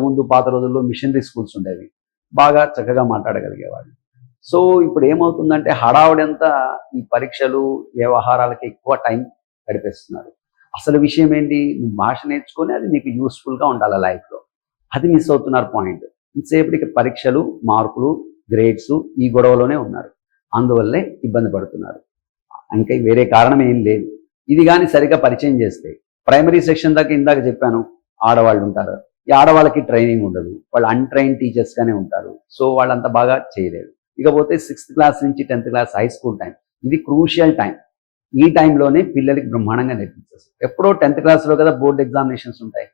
ఇంతకుముందు పాత రోజుల్లో మిషనరీ స్కూల్స్ ఉండేవి. బాగా చక్కగా మాట్లాడగలిగేవాళ్ళు. సో ఇప్పుడు ఏమవుతుందంటే హడావుడంతా ఈ పరీక్షలు వ్యవహారాలకి ఎక్కువ టైం గడిపేస్తున్నారు. అసలు విషయం ఏంటి? నువ్వు భాష నేర్చుకొని అది నీకు యూస్ఫుల్గా ఉండాలి లైఫ్లో. అది మిస్ అవుతున్నారు పాయింట్. ఇంతసేపటికి పరీక్షలు మార్కులు గ్రేడ్స్ ఈ గొడవలోనే ఉన్నారు. అందువల్లే ఇబ్బంది పడుతున్నారు. ఇంకా వేరే కారణం ఏం లేదు. ఇది కానీ సరిగా పరిచయం చేస్తే ప్రైమరీ సెక్షన్ దాకా ఇందాక చెప్పాను ఆడవాళ్ళు ఉంటారు. ఆడవాళ్ళకి ట్రైనింగ్ ఉండదు. వాళ్ళు అన్ట్రైన్ టీచర్స్గానే ఉంటారు. సో వాళ్ళంత బాగా చేయలేరు. ఇకపోతే సిక్స్త్ క్లాస్ నుంచి tenth class high school time ఇది క్రూషియల్ టైం ఈ టైంలోనే పిల్లలకి బ్రహ్మాండంగా నేర్పించేస్తారు ఎప్పుడో టెన్త్ క్లాస్లో కదా బోర్డ్ ఎగ్జామినేషన్స్ ఉంటాయి.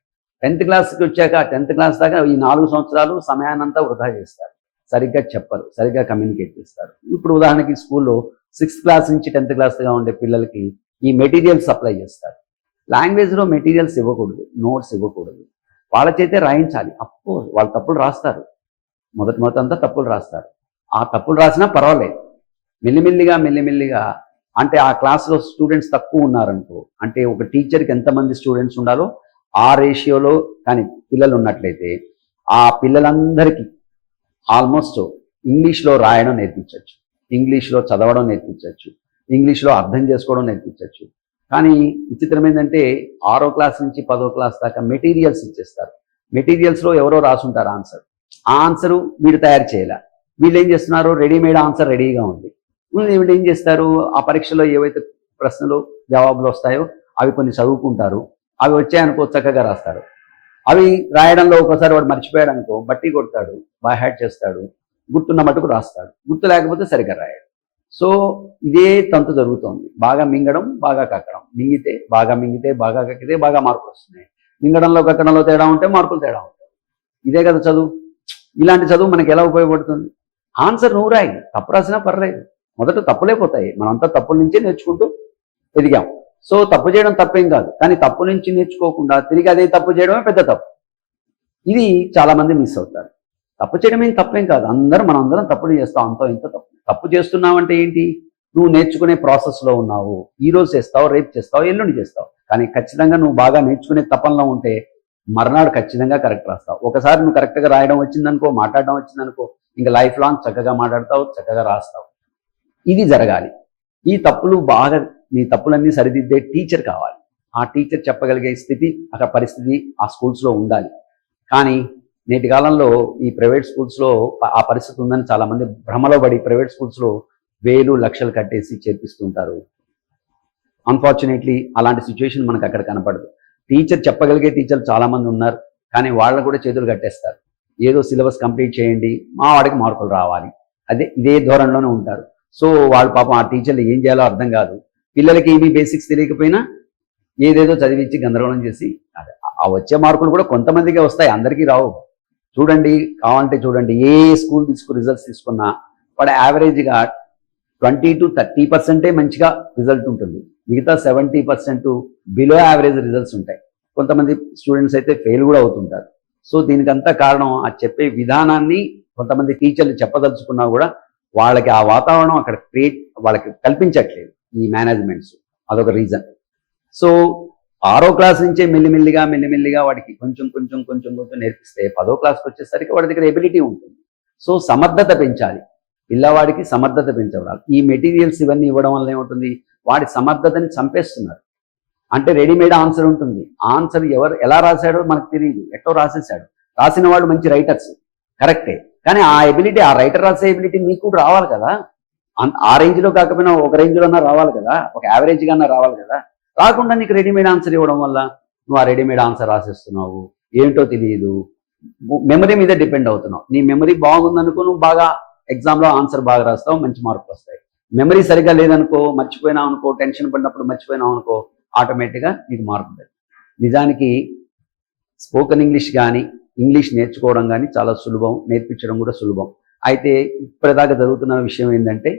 టెన్త్ క్లాస్కి వచ్చాక టెన్త్ క్లాస్ దాకా ఈ నాలుగు సంవత్సరాలు సమయాన్నంతా వృధా చేస్తారు. సరిగ్గా చెప్పరు సరిగ్గా కమ్యూనికేట్ చేస్తారు. ఇప్పుడు ఉదాహరణకి స్కూల్లో సిక్స్త్ క్లాస్ నుంచి టెన్త్ క్లాస్గా ఉండే పిల్లలకి ఈ మెటీరియల్ సప్లై చేస్తారు. లాంగ్వేజ్లో మెటీరియల్స్ ఇవ్వకూడదు నోట్స్ ఇవ్వకూడదు. వాళ్ళ చేతే రాయించాలి. అప్పు వాళ్ళు తప్పులు రాస్తారు. మొదటి మొదటి అంతా తప్పులు రాస్తారు. ఆ తప్పులు రాసినా పర్వాలేదు. మెల్లిమెల్లిగా మెల్లిమెల్లిగా అంటే ఆ క్లాస్లో స్టూడెంట్స్ తక్కువ ఉన్నారనుకో అంటే ఒక టీచర్కి ఎంతమంది స్టూడెంట్స్ ఉండాలో ఆ రేషియోలో కానీ పిల్లలు ఉన్నట్లయితే ఆ పిల్లలందరికీ ఆల్మోస్ట్ ఇంగ్లీష్లో రాయడం నేర్పించవచ్చు ఇంగ్లీష్లో చదవడం నేర్పించవచ్చు ఇంగ్లీష్లో అర్థం చేసుకోవడం నేర్పించవచ్చు కానీ విచిత్రం ఏంటంటే ఆరో క్లాస్ నుంచి పదో క్లాస్ దాకా మెటీరియల్స్ ఇచ్చేస్తారు. మెటీరియల్స్లో ఎవరో రాసుంటారు ఆన్సర్. ఆ ఆన్సరు వీడు తయారు చేయాల. వీళ్ళు ఏం చేస్తున్నారు? రెడీమేడ్ ఆన్సర్ రెడీగా ఉంది. వీళ్ళు ఏం చేస్తారు? ఆ పరీక్షలో ఏవైతే ప్రశ్నలు జవాబులు వస్తాయో అవి కొన్ని చదువుకుంటారు. అవి వచ్చాయనుకో చక్కగా రాస్తారు. అవి రాయడంలో ఒకసారి వాడు మర్చిపోయాడు అనుకో బట్టి కొడతాడు బాగా హ్యాడ్ చేస్తాడు గుర్తున్న మటుకు రాస్తాడు. గుర్తు లేకపోతే సరిగ్గా రాయడు. సో ఇదే తంతు జరుగుతోంది. బాగా మింగడం బాగా కక్కడం. మింగితే బాగా మింగితే బాగా కక్కితే బాగా మార్కులు వస్తున్నాయి. మింగడంలో కక్కడంలో తేడా ఉంటే మార్కులు తేడా ఉంటాయి. ఇదే కదా చదువు. ఇలాంటి చదువు మనకి ఎలా ఉపయోగపడుతుంది? ఆన్సర్ నువ్వు రాయి. తప్పు రాసినా పర్లేదు. మొదట తప్పులే పోతాయి. మనంతా తప్పుల నుంచే నేర్చుకుంటూ ఎదిగాం. సో తప్పు చేయడం తప్పేం కాదు. కానీ తప్పు నుంచి నేర్చుకోకుండా తిరిగి అదే తప్పు చేయడమే పెద్ద తప్పు. ఇది చాలామంది మిస్ అవుతారు. తప్పు చేయడం ఏం తప్పేం కాదు. అందరూ మనం అందరం తప్పులు చేస్తాం. అంతో ఇంత తప్పు. తప్పు చేస్తున్నావంటే ఏంటి? నువ్వు నేర్చుకునే ప్రాసెస్లో ఉన్నావు. ఈ రోజు చేస్తావు రేపు చేస్తావు ఎల్లుండి చేస్తావు. కానీ ఖచ్చితంగా నువ్వు బాగా నేర్చుకునే తపనలో ఉంటే మర్నాడు ఖచ్చితంగా కరెక్ట్ రాస్తావు. ఒకసారి నువ్వు కరెక్ట్గా రాయడం వచ్చిందనుకో మాట్లాడడం వచ్చిందనుకో ఇంకా లైఫ్ లాంగ్ చక్కగా మాట్లాడతావు చక్కగా రాస్తావు. ఇది జరగాలి. ఈ తప్పులు బాగా నీ తప్పులన్నీ సరిదిద్దే టీచర్ కావాలి. ఆ టీచర్ చెప్పగలిగే స్థితి అక్కడ పరిస్థితి ఆ స్కూల్స్లో ఉండాలి. కానీ నేటి కాలంలో ఈ ప్రైవేట్ స్కూల్స్లో ఆ పరిస్థితి ఉందని చాలామంది భ్రమలో పడి ప్రైవేట్ స్కూల్స్లో వేలు లక్షలు కట్టేసి చేర్పిస్తుంటారు అన్ఫార్చునేట్లీ అలాంటి సిచ్యువేషన్ మనకు అక్కడ కనపడదు. టీచర్ చెప్పగలిగే టీచర్లు చాలామంది ఉన్నారు కానీ వాళ్ళని కూడా చేతులు కట్టేస్తారు. ఏదో సిలబస్ కంప్లీట్ చేయండి మా వాడికి మార్కులు రావాలి. అదే ఇదే ధోరణిలోనే ఉంటారు. సో వాళ్ళు పాపం ఆ టీచర్లు ఏం చేయాలో అర్థం కాదు. పిల్లలకి ఏమీ బేసిక్స్ తెలియకపోయినా ఏదేదో చదివించి గందరగోళం చేసి అదే ఆ వచ్చే మార్కులు కూడా కొంతమందికే వస్తాయి అందరికీ రావు. చూడండి కావాలంటే చూడండి ఏ స్కూల్ తీసుకు రిజల్ట్స్ తీసుకున్నా వాడు యావరేజ్గా ట్వంటీ టు థర్టీ పర్సెంటే మంచిగా రిజల్ట్ ఉంటుంది. మిగతా seventy percent below average results ఉంటాయి. కొంతమంది స్టూడెంట్స్ అయితే ఫెయిల్ కూడా అవుతుంటారు. సో దీనికంతా కారణం ఆ చెప్పే విధానాన్ని కొంతమంది టీచర్లు చెప్పదలుచుకున్నా కూడా వాళ్ళకి ఆ వాతావరణం అక్కడ క్రియేట్ వాళ్ళకి కల్పించట్లేదు ఈ మేనేజ్మెంట్స్ అదొక రీజన్ సో ఆరో క్లాస్ నుంచే మెల్లిమెల్లిగా మెల్లిమెల్లిగా వాడికి కొంచెం కొంచెం కొంచెం కొంచెం నేర్పిస్తే పదో క్లాస్కి వచ్చేసరికి వాడి దగ్గర ఎబిలిటీ ఉంటుంది. సో సమర్థత పెంచాలి. పిల్లవాడికి సమర్థత పెంచబడాలి. ఈ మెటీరియల్స్ ఇవన్నీ ఇవ్వడం వల్ల ఏమవుతుంది? వాడి సమర్థతని చంపేస్తున్నారు. అంటే రెడీమేడ్ ఆన్సర్ ఉంటుంది. ఆన్సర్ ఎవరు ఎలా రాశాడో మనకు తెలియదు ఎట్టో రాసేసాడు రాసిన వాళ్ళు మంచి రైటర్స్ కరెక్టే కానీ ఆ ఎబిలిటీ ఆ రైటర్ రాసే ఎబిలిటీ నీకు కూడా రావాలి కదా? ఆ రేంజ్లో కాకపోయినా ఒక రేంజ్లో రావాలి కదా? ఒక యావరేజ్గా రావాలి కదా? రాకుండా నీకు రెడీమేడ్ ఆన్సర్ ఇవ్వడం వల్ల నువ్వు ఆ రెడీమేడ్ ఆన్సర్ రాసేస్తున్నావు. ఏంటో తెలియదు. మెమరీ మీద డిపెండ్ అవుతున్నావు. నీ మెమరీ బాగుందనుకో నువ్వు బాగా ఎగ్జామ్లో ఆన్సర్ బాగా రాస్తావు మంచి మార్కులు వస్తాయి. మెమరీ సరిగా లేదనుకో మర్చిపోయినావు అనుకో టెన్షన్ పడినప్పుడు మర్చిపోయినావు అనుకో ఆటోమేటిక్గా నీకు మార్పు లేదు నిజానికి స్పోకెన్ ఇంగ్లీష్ కానీ ఇంగ్లీష్ నేర్చుకోవడం కానీ చాలా సులభం నేర్పించడం కూడా సులభం. అయితే ఇప్పటిదాకా జరుగుతున్న విషయం ఏంటంటే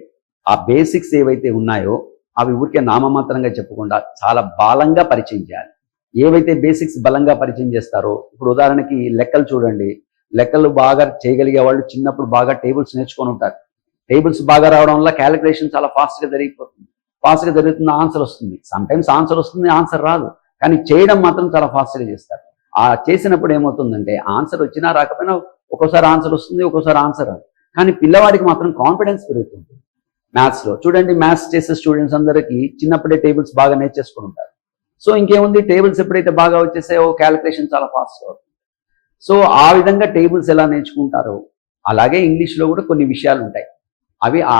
ఆ బేసిక్స్ ఏవైతే ఉన్నాయో అవి ఊరికే నామమాత్రంగా చెప్పకుండా చాలా బలంగా పరిచయం చేయాలి. ఏవైతే బేసిక్స్ బలంగా పరిచయం చేస్తారో ఇప్పుడు ఉదాహరణకి లెక్కలు చూడండి. లెక్కలు బాగా చేయగలిగే వాళ్ళు చిన్నప్పుడు బాగా టేబుల్స్ నేర్చుకొని ఉంటారు. టేబుల్స్ బాగా రావడం వల్ల క్యాలిక్యులేషన్ చాలా ఫాస్ట్గా జరిగిపోతుంది ఫాస్ట్గా జరుగుతున్న ఆన్సర్ వస్తుంది. సమ్ టైమ్స్ ఆన్సర్ వస్తుంది ఆన్సర్ రాదు. కానీ చేయడం మాత్రం చాలా ఫాస్ట్గా చేస్తారు. ఆ చేసినప్పుడు ఏమవుతుందంటే ఆన్సర్ వచ్చినా రాకపోయినా ఒక్కోసారి ఆన్సర్ వస్తుంది ఒక్కోసారి ఆన్సర్ రాదు. కానీ పిల్లవాడికి మాత్రం కాన్ఫిడెన్స్ పెరుగుతుంది. మ్యాథ్స్లో చూడండి మ్యాథ్స్ చేసే స్టూడెంట్స్ అందరికీ చిన్నప్పుడే టేబుల్స్ బాగా నేర్చేసుకుని ఉంటారు. సో ఇంకేముంది? టేబుల్స్ ఎప్పుడైతే బాగా వచ్చేసాయో క్యాలిక్యులేషన్ చాలా ఫాస్ట్ అవుతుంది. సో ఆ విధంగా టేబుల్స్ ఎలా నేర్చుకుంటారో అలాగే ఇంగ్లీష్లో కూడా కొన్ని విషయాలు ఉంటాయి. అవి ఆ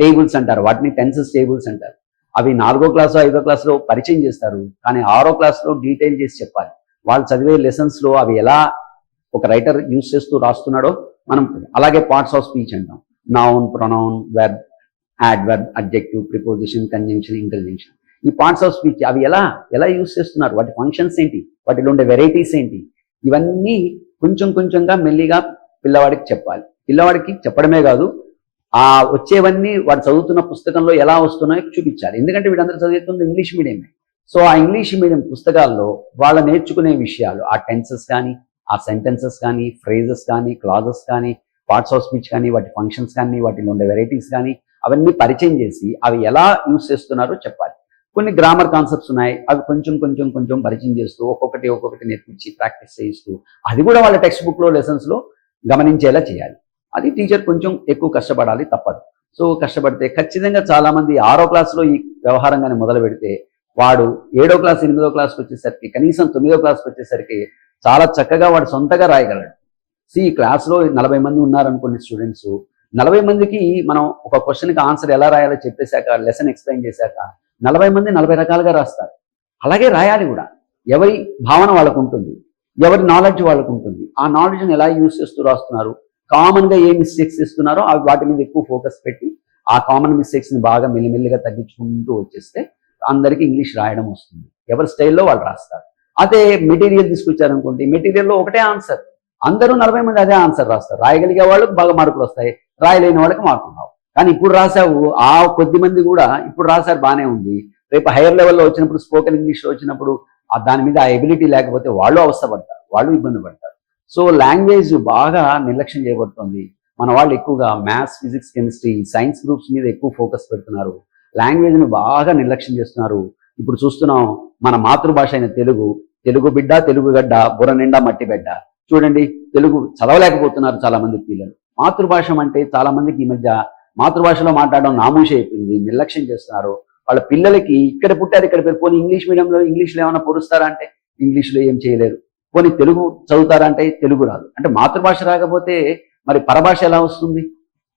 టేబుల్స్ అంటారు. వాటిని టెన్సెస్ టేబుల్స్ అంటారు. అవి నాలుగో క్లాసు ఐదో క్లాస్లో పరిచయం చేస్తారు. కానీ ఆరో క్లాస్లో డీటెయిల్ చేసి చెప్పాలి. వాళ్ళు చదివే లెసన్స్లో అవి ఎలా ఒక రైటర్ యూస్ చేస్తూ రాస్తున్నాడో మనం అలాగే పార్ట్స్ ఆఫ్ స్పీచ్ అంటాం. Noun pronoun verb adverb adjective preposition conjunction interjection ఈ పార్ట్స్ ఆఫ్ స్పీచ్ అవి ఎలా ఎలా యూస్ చేస్తున్నారు? వాటి ఫంక్షన్స్ ఏంటి? వాటిలో ఉండే వెరైటీస్ ఏంటి? ఇవన్నీ కొంచెం కొంచెంగా మెల్లిగా పిల్లవాడికి చెప్పాలి. పిల్లవాడికి చెప్పడమే కాదు ఆ వచ్చేవన్నీ వాడు చదువుతున్న పుస్తకంలో ఎలా వస్తున్నాయో చూపించాలి. ఎందుకంటే వీడందరూ చదువుతుంది ఇంగ్లీష్ మీడియమే సో ఆ ఇంగ్లీష్ మీడియం పుస్తకాల్లో వాళ్ళు నేర్చుకునే విషయాలు ఆ టెన్సెస్ కానీ ఆ సెంటెన్సెస్ కానీ ఫ్రేజెస్ కానీ క్లాజెస్ కానీ పార్ట్స్ ఆఫ్ స్పీచ్ కానీ వాటి ఫంక్షన్స్ కానీ వాటిలో ఉండే వెరైటీస్ కానీ అవన్నీ పరిచయం చేసి అవి ఎలా యూస్ చేస్తున్నారో చెప్పాలి. కొన్ని గ్రామర్ కాన్సెప్ట్స్ ఉన్నాయి. అవి కొంచెం కొంచెం కొంచెం పరిచయం చేస్తూ ఒక్కొక్కటి ఒక్కొక్కటి నేర్పించి ప్రాక్టీస్ చేయిస్తూ అది కూడా వాళ్ళ టెక్స్ట్ బుక్లో లెసన్స్లో గమనించేలా చేయాలి. అది టీచర్ కొంచెం ఎక్కువ కష్టపడాలి తప్పదు. సో కష్టపడితే ఖచ్చితంగా చాలామంది ఆరో క్లాస్లో ఈ వ్యవహారంగానే మొదలు పెడితే వాడు ఏడో క్లాస్ ఎనిమిదో క్లాస్కి వచ్చేసరికి కనీసం తొమ్మిదో క్లాస్కి వచ్చేసరికి చాలా చక్కగా వాడు సొంతగా రాయగలడు. సి ఈ క్లాస్లో నలభై మంది ఉన్నారనుకోండి స్టూడెంట్స్ నలభై మందికి మనం ఒక క్వశ్చన్కి ఆన్సర్ ఎలా రాయాలో చెప్పేశాక లెసన్ ఎక్స్ప్లెయిన్ చేశాక నలభై మంది నలభై రకాలుగా రాస్తారు. అలాగే రాయాలి కూడా. ఎవరి భావన వాళ్ళకు ఉంటుంది. ఎవరి నాలెడ్జ్ వాళ్ళకు ఉంటుంది. ఆ నాలెడ్జ్ని ఎలా యూస్ చేస్తూ రాస్తున్నారు? కామన్గా ఏ మిస్టేక్స్ ఇస్తున్నారో అవి వాటి మీద ఎక్కువ ఫోకస్ పెట్టి ఆ కామన్ మిస్టేక్స్ని బాగా మెల్లిమెల్లిగా తగ్గించుకుంటూ వచ్చేస్తే అందరికీ ఇంగ్లీష్ రాయడం వస్తుంది. ఎవరి స్టైల్లో వాళ్ళు రాస్తారు. అదే మెటీరియల్ తీసుకొచ్చారనుకోండి మెటీరియల్లో ఒకటే ఆన్సర్ అందరూ నలభై మంది అదే ఆన్సర్ రాస్తారు. రాయగలిగే వాళ్ళకి బాగా మార్కులు వస్తాయి. రాయలేని వాళ్ళకి మార్కులు రావు. కానీ ఇప్పుడు రాసావు ఆ కొద్ది మంది కూడా ఇప్పుడు రాశారు బాగానే ఉంది. రేపు హైయర్ లెవెల్లో వచ్చినప్పుడు స్పోకెన్ ఇంగ్లీష్లో వచ్చినప్పుడు ఆ దాని మీద ఆ ఎబిలిటీ లేకపోతే వాళ్ళు అవస్థపడతారు. వాళ్ళు ఇబ్బంది పడతారు. సో లాంగ్వేజ్ బాగా నిర్లక్ష్యం చేయబడుతుంది. మన వాళ్ళు ఎక్కువగా maths physics chemistry science groups మీద ఎక్కువ ఫోకస్ పెడుతున్నారు. లాంగ్వేజ్ని బాగా నిర్లక్ష్యం చేస్తున్నారు. ఇప్పుడు చూస్తున్నాం మన మాతృభాష అయిన తెలుగు. తెలుగు బిడ్డ తెలుగు గడ్డ బుర్ర నిండా మట్టి బిడ్డ. చూడండి తెలుగు చదవలేకపోతున్నారు చాలా మంది పిల్లలు. మాతృభాష అంటే చాలామందికి ఈ మధ్య మాతృభాషలో మాట్లాడడం నామూష అయిపోయింది నిర్లక్ష్యం చేస్తున్నారు. వాళ్ళ పిల్లలకి ఇక్కడ పుట్టారు ఇక్కడ పేరు. పోనీ ఇంగ్లీష్ మీడియంలో ఇంగ్లీష్లో ఏమైనా పొరుస్తారా అంటే ఇంగ్లీష్లో ఏం చేయలేరు. పోనీ తెలుగు చదువుతారా అంటే తెలుగు రాదు. అంటే మాతృభాష రాకపోతే మరి పరభాష ఎలా వస్తుంది?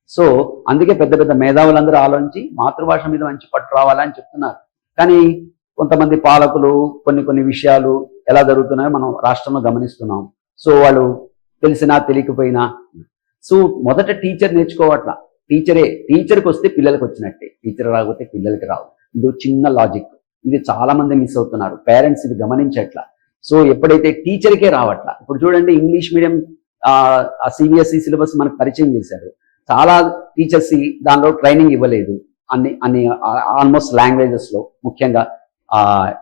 సో అందుకే పెద్ద పెద్ద మేధావులందరూ ఆలోచించి మాతృభాష మీద మంచి పట్టు రావాలని చెప్తున్నారు. కానీ కొంతమంది పాలకులు కొన్ని కొన్ని విషయాలు ఎలా జరుగుతున్నాయో మనం రాష్ట్రంలో గమనిస్తున్నాం. సో వాళ్ళు తెలిసినా తెలియకపోయినా. సో మొదట టీచర్ నేర్చుకోవట్ల. టీచరే టీచర్కి వస్తే పిల్లలకి వచ్చినట్టే. టీచర్ రాకపోతే పిల్లలకి రావు. ఇది చిన్న లాజిక్ ఇది చాలా మంది మిస్ అవుతున్నారు. పేరెంట్స్ ఇది గమనించట్ల. సో ఎప్పుడైతే టీచర్కే రావట్ల. ఇప్పుడు చూడండి ఇంగ్లీష్ మీడియం ఆ సిబిఎస్ఈ సిలబస్ మనకు పరిచయం చేశారు. చాలా టీచర్స్ దానిలో ట్రైనింగ్ ఇవ్వలేదు. అన్ని అన్ని ఆల్మోస్ట్ లాంగ్వేజెస్లో ముఖ్యంగా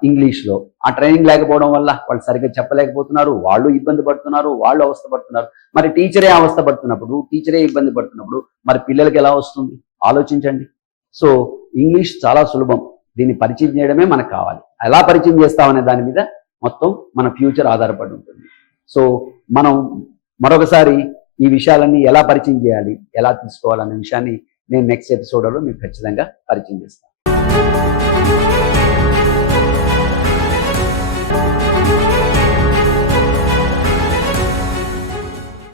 ఇంగ్లీష్లో. ఆ ట్రైనింగ్ లేకపోవడం వల్ల వాళ్ళు సరిగ్గా చెప్పలేకపోతున్నారు వాళ్ళు ఇబ్బంది పడుతున్నారు వాళ్ళు అవస్థ పడుతున్నారు. మరి టీచరే అవస్థ పడుతున్నప్పుడు టీచరే ఇబ్బంది పడుతున్నప్పుడు మరి పిల్లలకి ఎలా వస్తుంది? ఆలోచించండి. సో ఇంగ్లీష్ చాలా సులభం. దీన్ని పరిచయం చేయడమే మనకు కావాలి. ఎలా పరిచయం చేస్తామనే దాని మీద మొత్తం మన ఫ్యూచర్ ఆధారపడి ఉంటుంది. సో మనం మరొకసారి ఈ విషయాలన్నీ ఎలా పరిచయం చేయాలి ఎలా తీసుకోవాలనే విషయాన్ని నేను నెక్స్ట్ ఎపిసోడ్లో మీకు ఖచ్చితంగా పరిచయం చేస్తాను.